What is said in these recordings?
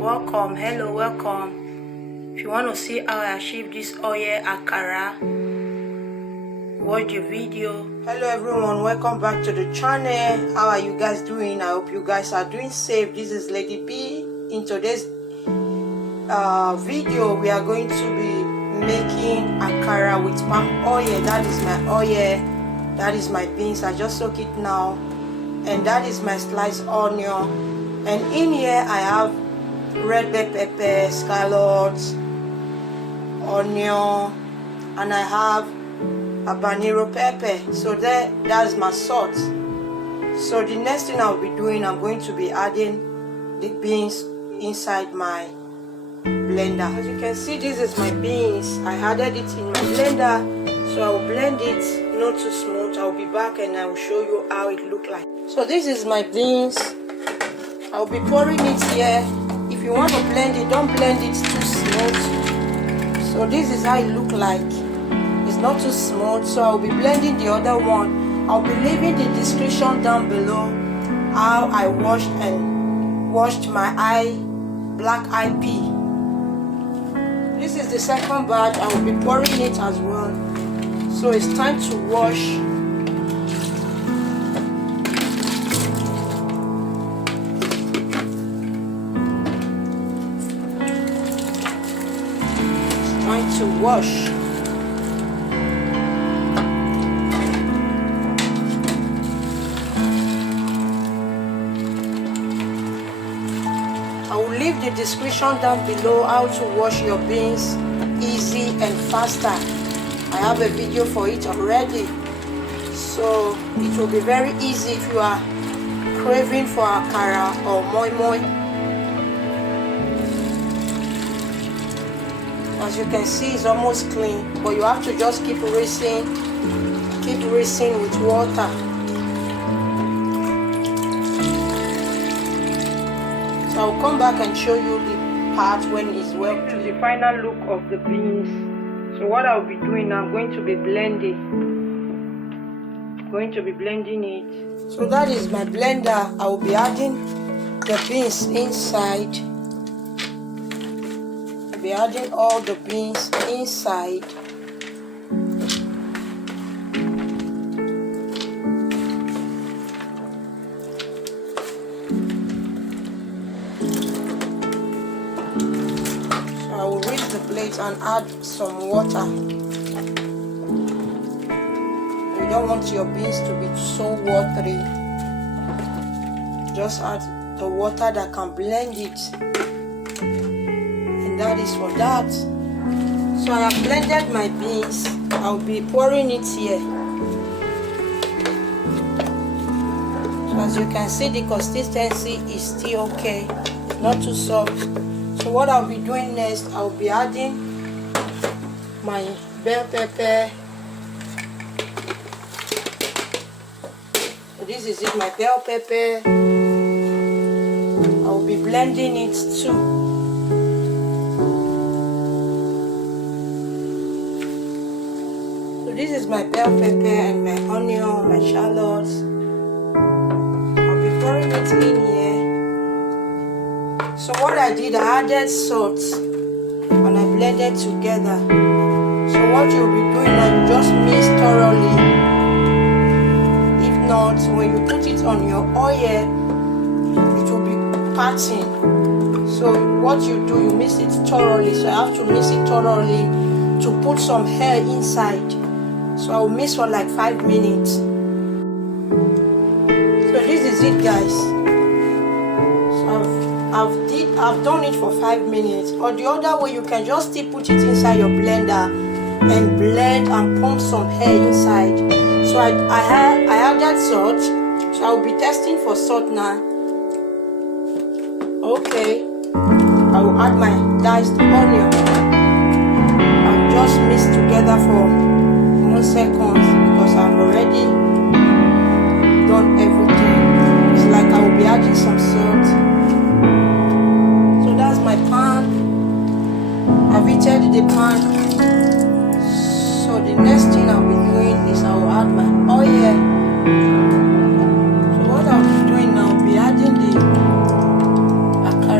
Welcome. If you want to see how I achieve this oil akara, watch the video. Hello everyone, welcome back to the channel. How are you guys doing? I hope you guys are doing safe. This is Lady B. In today's video, we are going to be making akara with palm oil. That is my oil, that is my beans. I just soak it now, and that is my sliced onion. And in here I have red bell pepper, scallops, onion, and I have abanero pepper. So that's my salt. So the next thing I'll be doing, I'm going to be adding the beans inside my blender. As you can see, this is my beans. I added it in my blender, so I'll blend it not too smooth. I'll be back and I'll show you how it look like. So this is my beans. I'll be pouring it here. If you want to blend it, don't blend it too smooth. So this is how it look like. It's not too smooth, so I'll be blending the other one. I'll be leaving the description down below how I washed my black eye pea. This is the second batch. I will be pouring it as well. So it's time to wash. To wash. I will leave the description down below how to wash your beans easy and faster. I have a video for it already, so it will be very easy if you are craving for akara or moi moi. As you can see, it's almost clean, but you have to just keep rinsing with water. So I'll come back and show you the part when it's well. This is the final look of the beans. So what I'll be doing, I'm going to be blending. It. So that is my blender. I will be adding the beans inside. Be adding all the beans inside. So I will rinse the plate and add some water. You don't want your beans to be so watery. Just add the water that can blend it. That is for that. So I have blended my beans. I'll be pouring it here. So as you can see, the consistency is still okay. It's not too soft. So what I'll be doing next, I'll be adding my bell pepper. So this is it, my bell pepper. I'll be blending it too. This is my bell pepper and my onion, my shallots. I'll be pouring it in here. So what I did, I added salt and I blended together. So what you'll be doing now, you just mix thoroughly. If not, when you put it on your oil, it will be parting. So what you do, you mix it thoroughly. So I have to mix it thoroughly to put some hair inside. So I'll mix for like 5 minutes. So this is it, guys. So I've done it for 5 minutes. Or the other way, you can just still put it inside your blender and blend and pump some hair inside. So I added salt. So I'll be testing for salt now. Okay. I will add my diced onion. I'll just mix together for 1 second because I've already done everything. It's like I will be adding some salt. So that's my pan. I've heated the pan. So the next thing I'll be doing is I will add my oil. So what I'll be doing now, I'll be adding the akara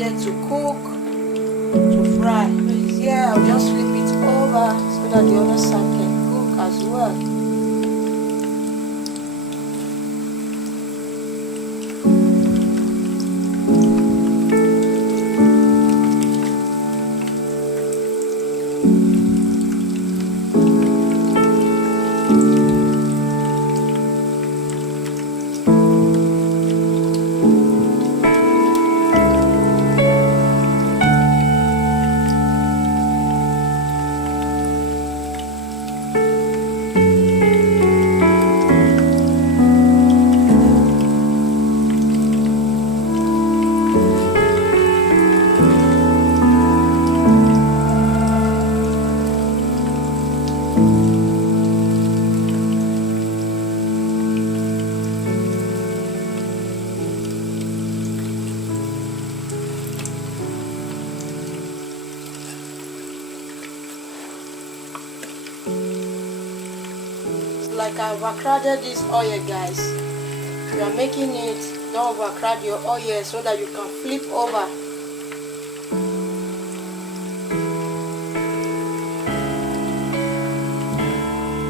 wanted to cook, to fry. Please, yeah, I'll just flip it over so that the other side can cook as well. Like I've overcrowded this oil, guys. If you are making it, don't overcrowd your oil so that you can flip over.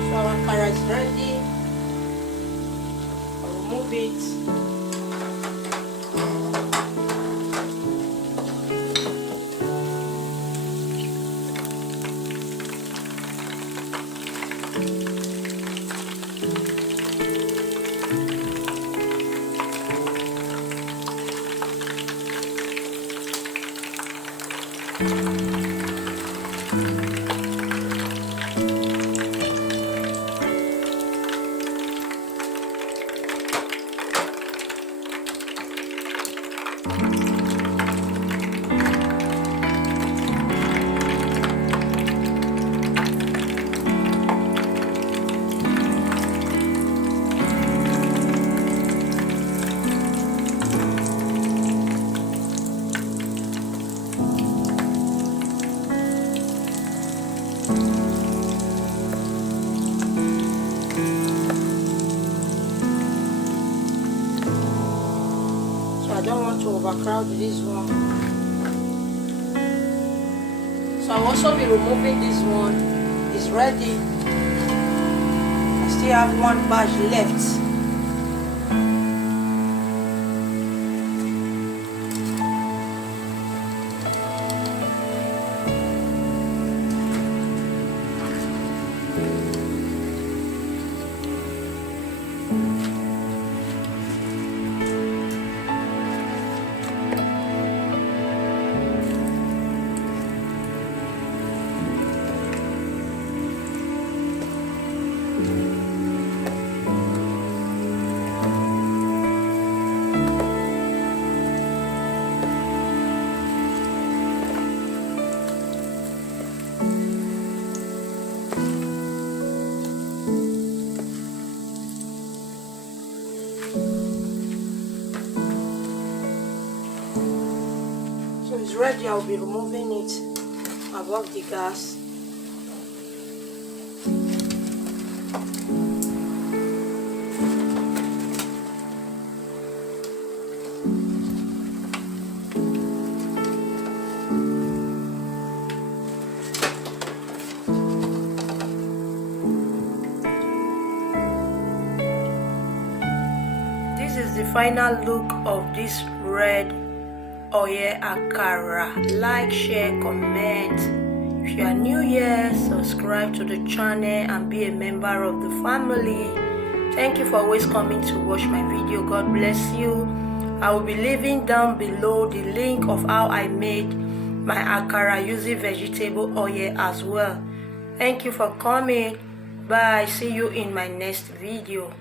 So our Akara is ready. I'll remove it. I don't want to overcrowd this one, so I'll also be removing this one. It's ready. I still have one batch left. So it's ready. I'll be removing it above the gas. This is the final look of this red oil Akara. Like, share, comment. If you are new here, subscribe to the channel and be a member of the family. Thank you for always coming to watch my video. God bless you. I will be leaving down below the link of how I made my Akara using vegetable oil as well. Thank you for coming. Bye. See you in my next video.